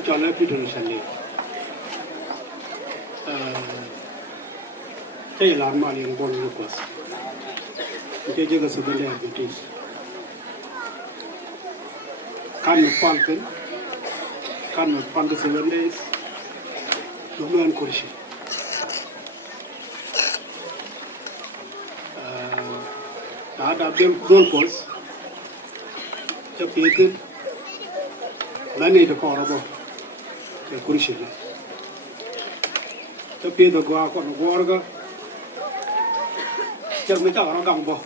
Ochan le Peter Shelley. Hey, Lam Mali and Bon Lucas. Okay, give us a bit of British. Can you pumpkin? Can you pump the 7 days? No and Kurishi. I have them goalposts. The people, many the corridor, the Kurishi. The people go out on the water. Just make a gamble.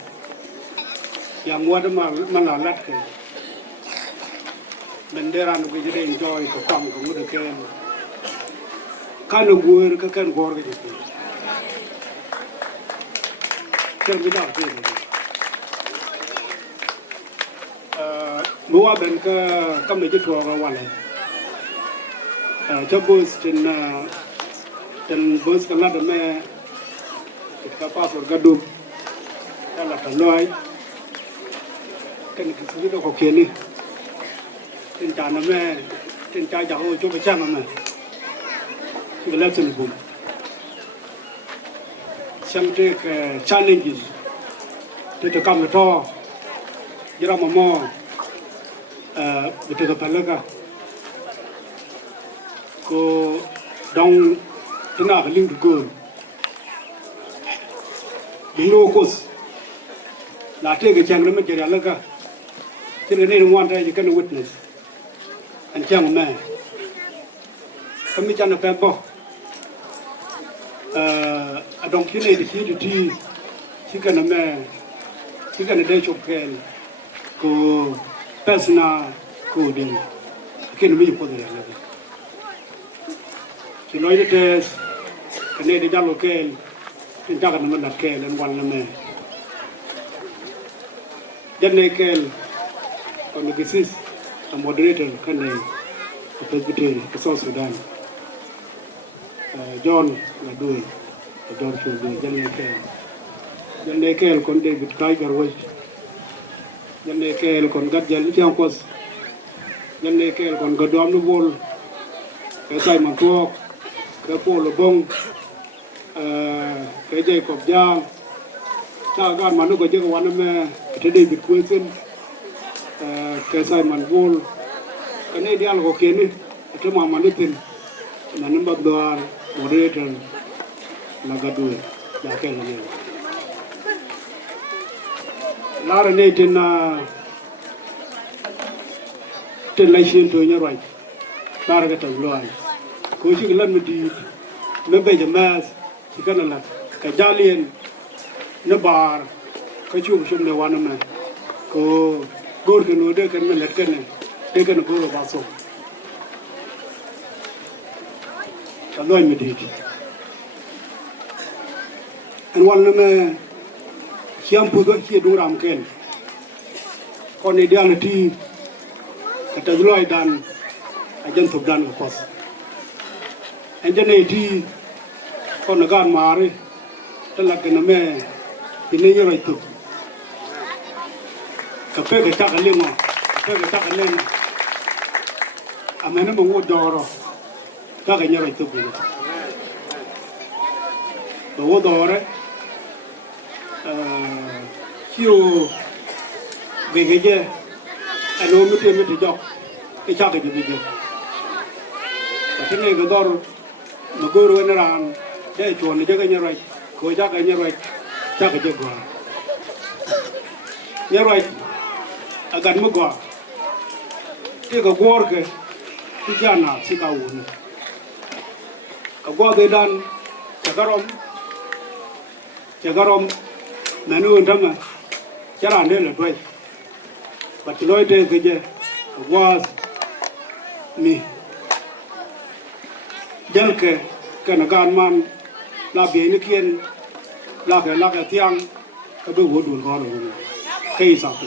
Young waterman, Manalatka. When they run, we enjoy to come with the can. Kind of work, can work with it. Tell me that. Mua bên cái công nghệ chụp vàoวันcho bus trên bus cái là đam mê cái passport cái đục cái là cái loại cái gì đó học kiến đi trên trà đam mê trên trà giàu cho cái trang mà cái là trên bụng xem cái challenges để cầm được to giờ mà mò betul betul ko dong tina galing dugo bingo kos la te ga chang na jere laga tin ne no wanta you can witness and chang ma kami chan pa bo adong kine di ti sikana ma sikana de chopel ko personal coding. Can we put it? The lawyer test, Canadian local, in Tagaman that Kel and one man. Then on the basis, a moderator, Canadian, a Presbyterian, the South Sudan. John Ladui, the John Children, Then they Kel, Conde with Tiger West. Nhân đây kêu còn gắt dần theo quật, nhân đây kêu còn gật đom nó vô, cái tay mà thuốc, cái pô là bông, cái dây cọp giang, cha gan mà nó có những cái quán em cái đây bị quên xin, cái tay mà vô, cái này đi ăn có kiến đi, cái mà nó tin, là nó bắt đầu moderator là gật đuôi, là cái này. Lara ne tin lai xin tôi nhớ rồi, lara cái tầng loài, cố chỉ cái lần mình đi, mình bây giờ mà chỉ cần là cái gia liên, nó bar, cái chung này quan mà, cố gor cái nồi đấy cái mình lật cái này, đấy cái nó cố vào số, cái loài mình đi, anh quan mà siam pudo kia dua ramken, kon ideality kata zulai dan ajan top dan kos, ajan ini kon nagan mari, telah kena me ini nyerai tu, kape kita kalima, kape kita kalina, amena mengut doro, tak nyerai tu pun, bawa doro. Chiều về cái gì, anh ôm cái tiền mới được cái chắc cái gì được, cái này cái đó mà cô rồi nó làm, cái chuồn này cái như vậy, coi chắc cái như vậy, chắc cái gì qua, như vậy, gần mức qua, cái qua cái cha nào chỉ cao hơn, cái qua cái đàn, cái rom, menu undang ah, cara anda lepas, but loi te kerja, was mi, jel ke kenakan man, la biar kian, la ke tiang, ke berwudul kalau ke satu.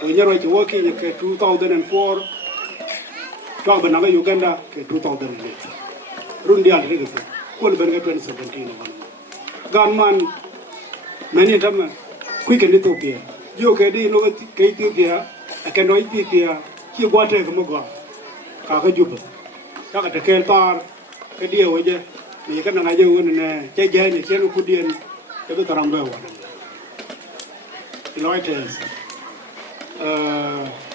Punya orang Jawa ke 2004, jauh benar ke Uganda ke 2008, rundian itu, kuat benar ke 2017. Ganman, many time, quick and Ethiopia. You can do no Ethiopia, I can know Ethiopia, chi gwa te ko gwa ka ka jup ta ka te kel tar ka dia we je ni ka na je won ne che je ni chen ku dien ke to tarang be wa Leute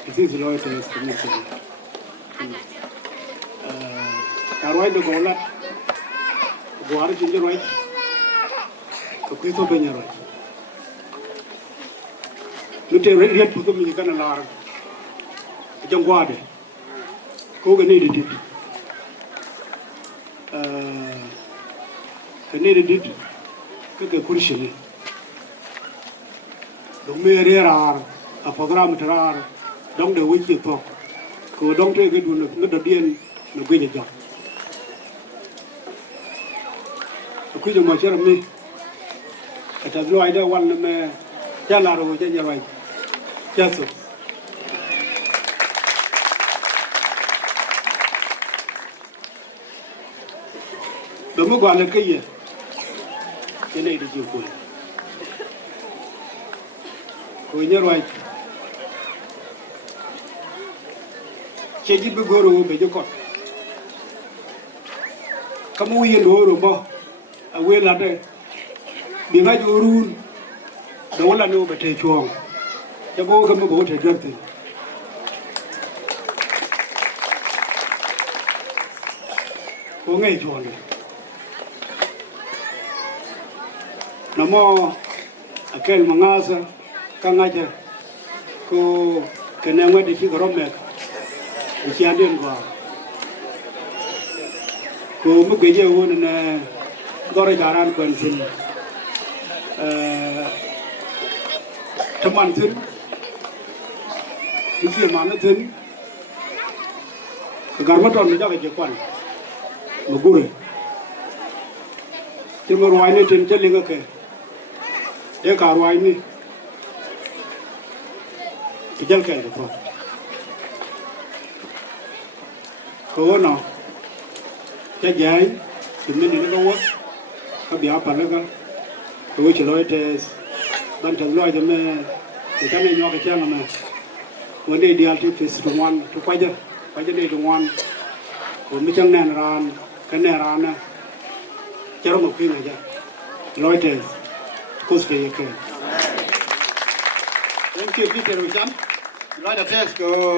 es ist Leute es kommt karwai de gola goar jinje roi ko kuito benya roi lute riet pu ko mi kana lar jangwade ko ga ne dit ka ne dit ka kurshini dong me rar a program trar dong de wi to ko dong te ke dun ne do dien no gwe je ku je ma chere mi ata lo ai da wal me ja la ro je roi ja so do mo gwa le ke ye ke ne di ko Nyaruach che ji be goro be jokot kamu yen goro bo a we la de bi ma jorun do wala no be te chuong che bo ka mo bo te dwarte ko ngai chuong na mo akel mangasa kangaja ko kenengwe de ki romek ki anden gwa ko mu geje won na gore jaran ko tin taman tin ki man tin garma ton ja ke kwan mu gure ti mo rwai ne tin chelinga ke de ka rwai ni Kijal kaya ko ko no cha jai min ni ko ka bia pa la ka ko chi loi te ban thang loi de me ka ne nyo ka chang ma won de dial ti fis to wan to pa je de to wan ko mi chang nan ran ka ne ran na charo mo ki na ja loi te ko ske ye ke Thank you, Peter Ochan. Right, let's go.